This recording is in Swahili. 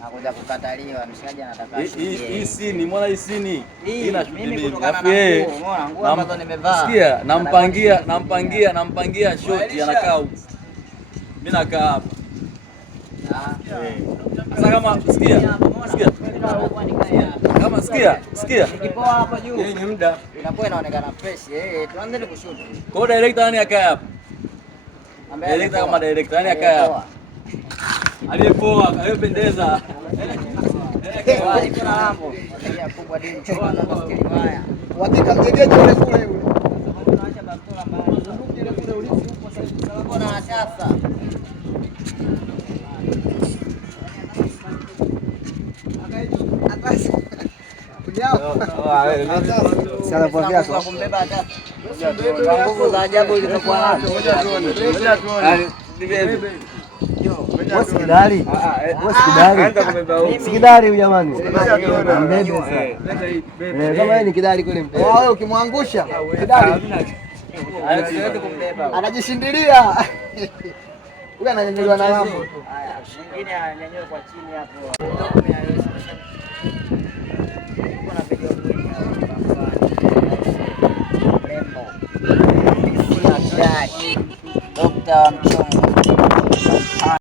Nakuja kukataliwa, mshikaji anataka hii sini, mbona hii sini? Mimi kutokana na nguo ambazo nimevaa. Sikia, nampangia shoti anakaa huko. Mimi nakaa hapa. Sasa kama sikia. Kama sikia. Nikipoa hapa juu. Hii ni muda. Inakuwa inaonekana fresh. Tuanze kushoot. Kwa director nani akae hapa? Director kama director nani akae hapa? Aliyepoa, aliyependeza. Watika mjegeje ule kule yule. Nguvu za ajabu zilizokuwa nazo. Sikidari huyu jamani. Kama yeye ni kidari kule mbele. Wewe ukimwangusha kidari anajishindilia. Huyu ananyanyuliwa na lambo. Mwingine ananyanyua kwa chini hapo. Dokta Mchongo.